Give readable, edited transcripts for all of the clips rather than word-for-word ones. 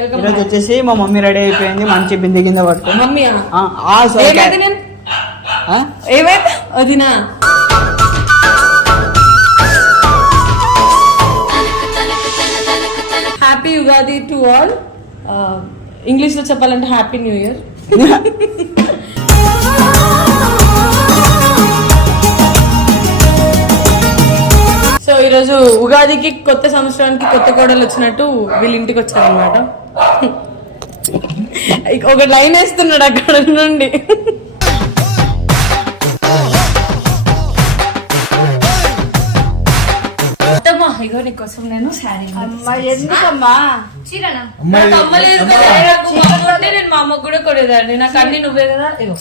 ఈరోజు వచ్చేసి మా మమ్మీ రెడీ అయిపోయింది, మంచి బిందె కింద పట్టుకొని. మమ్మీ ఏమైతే వదినా happy Ugadi to all. English లో చెప్పాలంటే హ్యాపీ న్యూ ఇయర్. సో ఈరోజు ఉగాదికి కొత్త సంవత్సరానికి కొత్త కోడలు వచ్చినట్టు వీళ్ళ ఇంటికి వచ్చారనమాట. ఒక లైన్ వేస్తున్నాడు అక్కడ నుండి. ఇగో నీకోసం నేను శారీ. ఎందుకమ్మా నేను మా అమ్మకు కూడా కొనేదాన్ని. నాకు అన్ని నువ్వే కదా. ఇగో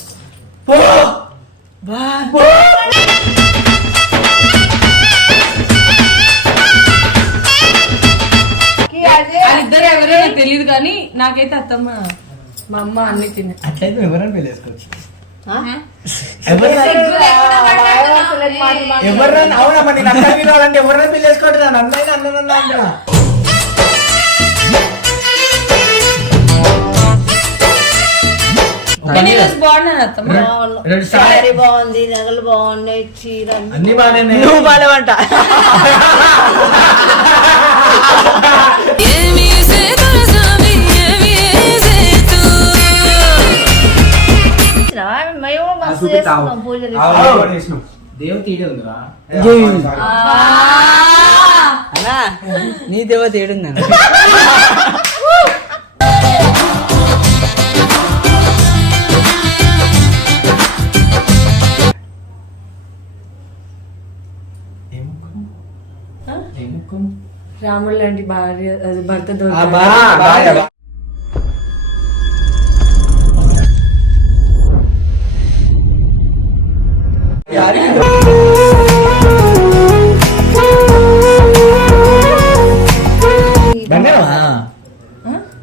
వాళ్ళిద్దరు ఎవరో తెలియదు కానీ నాకైతే అత్తమ్మ మా అమ్మ అన్ని తినే. అట్లయితే ఎవరైనా పెళ్లి చేసుకోవచ్చు. ఎవరైనా అవునమ్మా, నేను అర్థం వినాలంటే ఎవరైనా పెళ్లి చేసుకోవట్లేదు. అన్నైనా అన్న బాగుంది, నగలు బాగున్నాయి, చీర అన్ని బాగానే. నువ్వు బాగాలేవంట. నీ దేవత ఏడుందా? రాముడు లాంటి భార్య భర్త దొరక.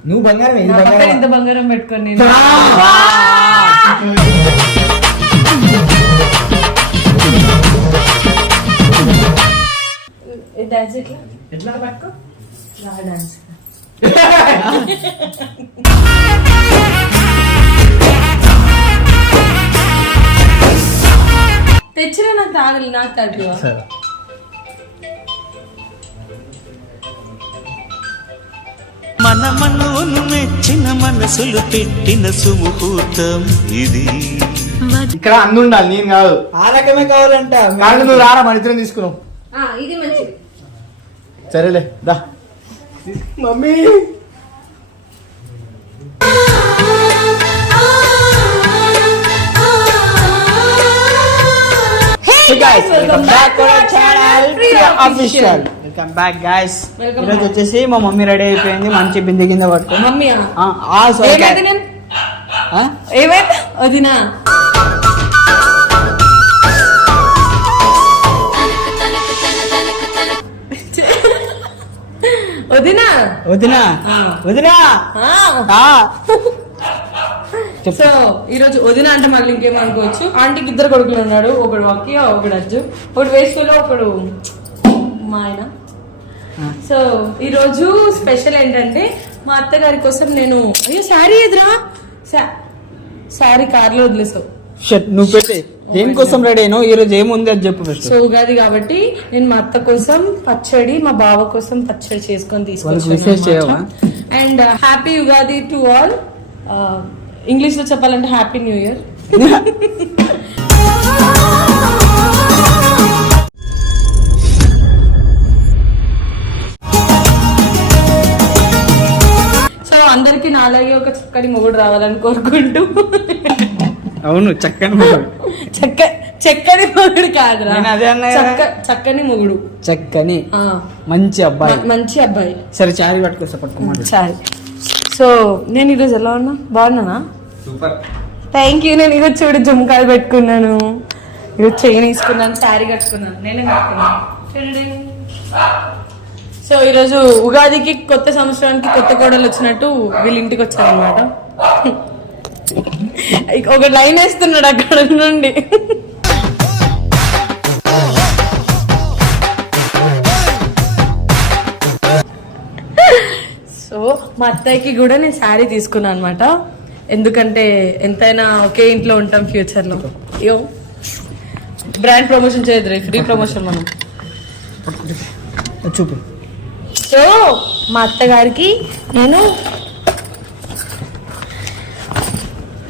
నువ్వు బంగారం ఇంత బంగారం పెట్టుకొని నేను డాన్స్ ఎట్లా పట్టుకో డాన్స్ తెచ్చినా నాకు తాగలి. నాకు తాగివా మనమను మెచ్చిన మనసులు పెట్టిన సుముహూర్తం ఇది. ఇక్కడ అన్ని ఉండాలి, నేను కాదు. ఆ రకమే కావాలంట. కాదు నువ్వు రారా, మన ఇద్దరం తీసుకున్నాం. ఇది మంచిది. సరేలే దా మమ్మీ. Welcome back guys. ఈరోజు వచ్చేసి మా మమ్మీ రెడీ అయిపోయింది, మంచి బిందె కింద పట్టుకొని. మమ్మీ ఏమైతే వదినా వదినా వదినా వదినా. సో ఈరోజు వదిన అంటే మళ్ళీ ఇంకేమనుకోవచ్చు. ఆంటీకి ఇద్దరు కొడుకులు ఉన్నాడు, ఒకడు వక్కి ఒకడు అజ్జు, ఒకడు వేసుకోలో ఒకడు మా ఆయన. సో ఈరోజు స్పెషల్ ఏంటంటే మా అత్తగారి కోసం నేను అయ్యో శారీ ఎదురా శారీ కార్లో వదిలేసావు. నువ్వు పెట్టే దేనికోసం రెడీ అయినా ఈ రోజు ఏముంది అది చెప్పు ఫస్ట్. సో ఉగాది కాబట్టి నేను మా అత్త కోసం పచ్చడి, మా బావ కోసం పచ్చడి చేసుకొని తీసుకొచ్చాను. And happy Ugadi to all. English లో చెప్పాలంటే హ్యాపీ న్యూ ఇయర్. సో అందరికి నాలాగే ఒక చక్కటి మొగుడు రావాలని కోరుకుంటూ. అవును, చక్కని మొగుడు. చక్కని మొగుడు కాదురా, చక్కని మొగుడు. చక్కని మంచి అబ్బాయి. మంచి అబ్బాయి. సరే చారి పట్టుకొస్తా, పట్టుకోమంటే చారి. సో నేను ఈరోజు ఎలా ఉన్నా? బాగున్నానా? Super, thank you. నేను ఈరోజు చూడు జుమ్కాలు పెట్టుకున్నాను, ఈరోజు చైన్ తీసుకున్నాను, శారీ కట్టుకున్నాను, నేనే కట్టుకున్నాను. సో ఈరోజు ఉగాదికి కొత్త సంవత్సరానికి కొత్త కోడలు వచ్చినట్టు వీళ్ళ ఇంటికి వచ్చారనమాట. ఒక లైన్ వేస్తున్నాడు అక్కడ నుండి. సో మా అత్తయ్యకి కూడా నేను శారీ తీసుకున్నాను అనమాట. ఎందుకంటే ఎంతైనా ఒకే ఇంట్లో ఉంటాం ఫ్యూచర్ లో. అయ్యో బ్రాండ్ ప్రమోషన్ చేయదు, ఫ్రీ ప్రమోషన్ మనం. చూపు. సో మా అత్తగారికి నేను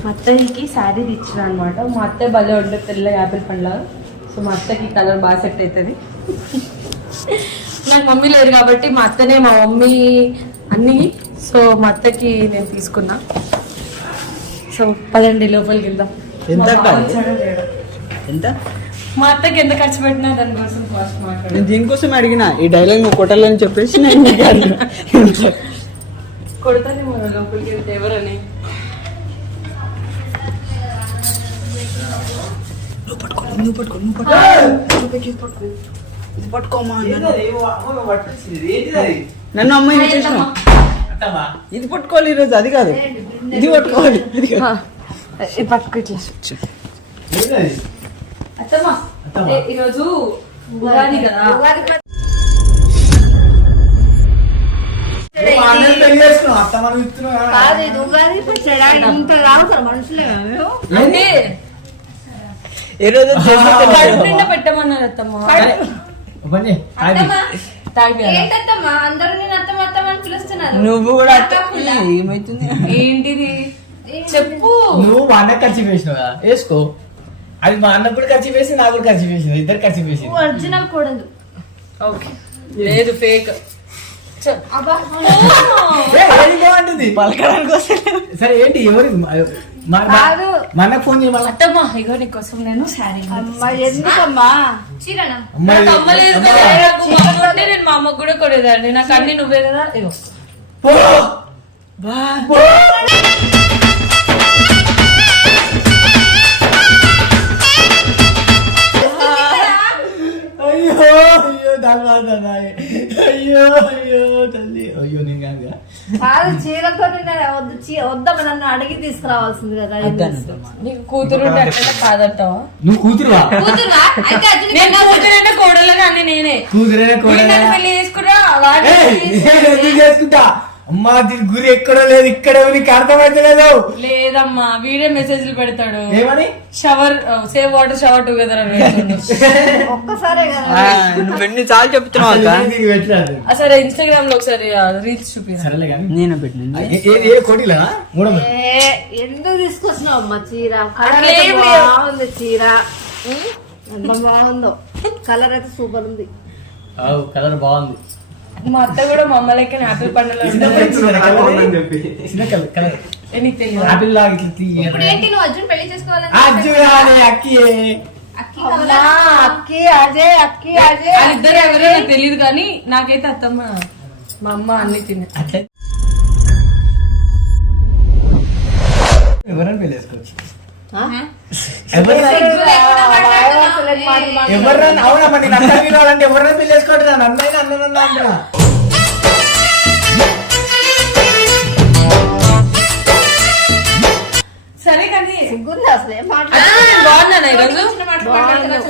మా అత్తయ్యకి శారీ ఇచ్చిన అనమాట. మా అత్తయ్య భలే ఉంటుంది, తెల్ల యాపిల్ పండ్లాగా. సో మా అత్తకి కలర్ బాగా సెట్ అవుతుంది. నాకు మమ్మీ లేదు కాబట్టి మా అత్తనే మా మమ్మీ అన్ని. సో మా అత్తకి నేను తీసుకున్నా. సో పదండి లోపలికి వెళ్దాం. ఎంత మా అత్తకి ఎంత ఖర్చు పెట్టినా దానికోసం ఫస్ట్ మాట్లాడు. నేను దీనికోసం అడిగిన ఈ డైలాగ్ నువ్వు కొట్టాలని చెప్పేసి నేను నీకు అడిగిన. కొడతానే మన లోపలికి వెళ్తే ఎవరని. నన్ను అమ్మాయి చేసిన ఇది పట్టుకోవాలి ఈరోజు, అది కాదు ఇది పట్టుకోవాలి. పట్టుకు ఇట్లా. అత్తమ్మా ఈరోజు ఉగాది కదా. కాదు ఇది ఉగాది పచ్చడా, ఇంత తాగుతారు మనుషులే మేము. అంటే ఏ రోజు కడుపు నిండా పెట్టమన్నారు అత్తమ్మ. ఏంటమ్మా అందరూ నేను అత్తమ్మ అత్తమ్మ అని పిలుస్తున్నారు. నువ్వు కూడా ఏమైతుంది ఏంటిది చెప్పు. నువ్వు మా అన్న ఖర్చు వేసినావు కదా, వేసుకో. అది మా అన్న కూడా ఖర్చు వేసి నాకు కూడా ఖర్చు వేసింది, ఇద్దరు ఖర్చు వేసింది. ఒరిజినల్ కూడదు. ఓకే లేదు ఫేక్. బాగుంటుంది పలకడానికి వస్తే సరే. ఏంటి ఎవరి మా అన్నకు ఫోన్ చేయాలి. అత్తమ్మ ఇగో నీకోసం నేను శారీ. అమ్మా ఎందుకమ్మా చీరనా? నాకు అమ్మ లేదు కదా, నాకు మా అమ్మ ఉంటే నేను మా అమ్మకు కూడా కొనేదాన్ని. నాకు అన్ని నువ్వే కదా. ఇగో అయ్యో అయ్యో దాని అయ్యో అయ్యో తల్లి అయ్యో నేను కాదు. కాదు చీరలతో వద్దామని నన్ను అడిగి తీసుకురావాల్సింది కదా. నీకు కూతురు ఉంటే అట్లా కాదంటావా? నువ్వు కూతురువా? కూతురువా? అయితే అర్జున్ నేను కూతురు అంటే కోడలుగా అన్ని నేనే. కూతురేనా కోడలా? పెళ్లి చేసుకున్నా వాడు ఎందుకు చేసుకుంటా? అమ్మా దీని గురి ఎక్కడో లేదు, ఇక్కడే నీకు అర్థమైతే లేదు. లేదమ్మా వీడే మెసేజ్లు పెడతాడు. ఏమని? Shower save water shower together అని పెడుతుండు. ఒక్కసారే కదా నువ్వు ఎన్నిసార్లు చెప్తున్నావు అక్క. పెట్టలేదు. అసలు ఇన్స్టాగ్రామ్ లో ఒకసారి రీల్స్ చూపి. సరేలే కానీ నేను పెట్టిన ఏ కోటిలా మూడో ఎందుకు తీసుకొచ్చినావు అమ్మా చీర? అట్లేం లేదు. బాగుంది చీర, ఎంత బాగుందో. కలర్ అయితే సూపర్ ఉంది. కలర్ బాగుంది. మా అత్త కూడా మా అమ్మ లెక్క యాపిల్ పండులో నీకు తెలియదు. ఆపిల్ లాగా ఇట్లా తీయ. ఇప్పుడు ఏంటి నువ్వు అర్జున్ పెళ్లి చేసుకోవాలని? అక్కియే అక్కి కావాలా? అక్కి అజయ్ అక్కి అజయ్ వాళ్ళిద్దరు ఎవరో నాకు తెలియదు కానీ నాకైతే అత్తమ్మ మా అమ్మ అన్ని తినే. అట్లా ఎవరైనా పెళ్లి చేసుకోవచ్చు. ఎవరైనా అవునమ్మా నేను అర్థం కావాలంటే ఎవరైనా పెళ్లి చేసుకోవట్లేదు. అన్నైనా అన్న అంటున్నా. సరే కానీ సిగ్గుంది అసలు ఏం బాగున్నాను ఈరోజు. మాట్లాడుతున్నావు.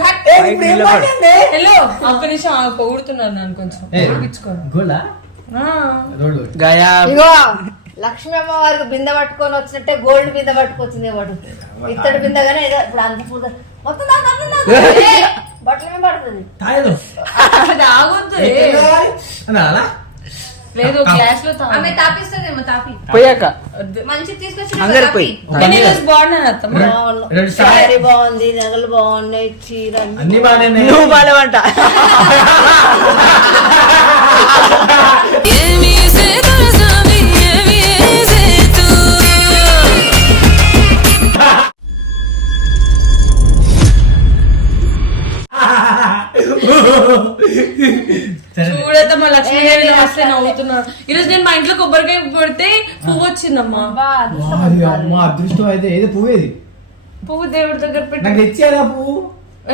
హలో ఒక్క నిమిషం పొగుడుతున్నారు నన్ను కొంచెం పొగిపించుకోండి. గోలా రోడ్డు గయా ఇగో లక్ష్మీ అమ్మవారికి బిందె పట్టుకొని వచ్చినట్టే గోల్డ్ బిందె పట్టుకొచ్చింది వాడు. ఇత్తడి బిందెగానే ఏదో ఇప్పుడు అంత పూజ మొత్తం బట్టల మీద పడుతుంది. తాగదు అది ఆగొద్దు. అలా లేదు గ్లాస్ లో ఆమె తాపిస్తుందేమో తాపి. పోయాక మంచి తీసుకొచ్చి అందరు పోయి కానీ ఈరోజు బాగున్నాను అత్తమ్మ. రెండు శారీ బాగుంది, నగలు బాగున్నాయి, చీర అన్ని బాగానే నువ్వు బాలేవంట. చూడద్దమ్మా లక్ష్మీదేవి వస్తే నవ్వుతున్నారు. ఈరోజు నేను మా ఇంట్లో కొబ్బరికాయ పెడితే పువ్వు వచ్చిందమ్మా. అమ్మా అదృష్టం అయితే ఏదో పువ్వేది పువ్వు దేవుడి దగ్గర పెట్టి నాకు తెచ్చారా పువ్వు?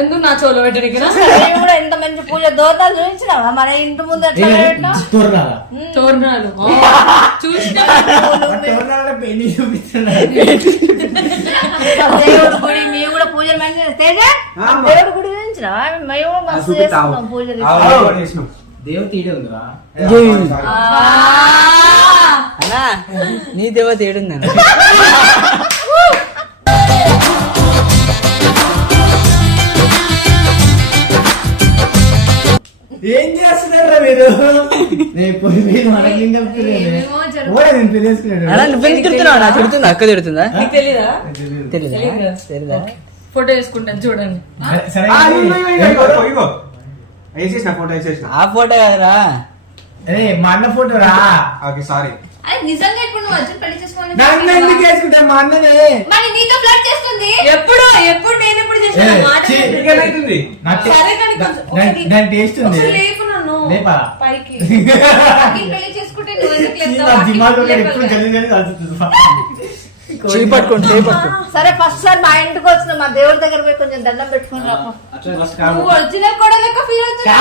ఎందుకు నా చోలో పెట్టడానికి నేను కూడా ఎంత మంచి పూజ దోతాలు చూపించినావా మన ఇంటి ముందు ఎట్లా పెట్టినావు? తోరణాలా? తోరణాలు చూసిన తోరణాల పెళ్లి చూపిస్తున్నా. దేవుడి గుడి మేము కూడా పూజలు మంచిగా తేజ దేవుడి గుడి చూపించినావా? మేము మస్తు చేస్తున్నాం పూజలు. దేవత ఈడే ఉందిరా. అన్నా నీ దేవత ఏడుందన్న ఏం చేస్తున్నారా మీరు నేను పోయి మీరు మనకి ఏం చెప్తున్నాను నేను తెలియసుకున్నాడు అన్నా నువ్వెందుకు తిడుతున్నావు నా తిడుతుందా అక్క తిడుతుందా నీకు తెలీదా తెలీదా తెలీదా ఫోటో వేసుకుంటాను చూడండి. సరే వేసేసిన ఫోటో వేసేసిన. ఆ ఫోటో కదరా అరే మా అన్న ఫోటో రా. Okay sorry. అది నిజంగా ఇప్పుడు నువ్వు అర్జున్ పెళ్లి చేసుకోవాలని నన్ను ఎందుకు వేసుకుంటా మా అన్ననే మరి నీతో ఫ్లర్ట్ చేస్తుంది. ఎప్పుడు నేను ఎప్పుడు చేసిన మాట చెప్పు. ఇంకేమైతుంది? సరే కానీ కొంచెం ఒకటి- దాని టేస్ట్ ఉంది ఒకసారి లేపు నన్ను లేపా? పైకి. అఖిల్ పెళ్లి చేసుకుంటే నువ్వు ఎందుకు లేపుతావు? అఖిల్ దిమాగ్ లేపాలి ఎప్పుడు కదా. గలీజ్ కలుగుతుంది చేయి పట్టుకోండి చేయి పట్టుకోండి సరే ఫస్ట్ సార్ మా ఇంటికి వచ్చిన మా దేవుడి దగ్గర పోయి కొంచెం దండం పెట్టుకుని రాపో. అట్లా ఫస్ట్ కాదు. నువ్వు ఒరిజినల్ కూడా లెక్క ఫీల్ అవుతున్నావు.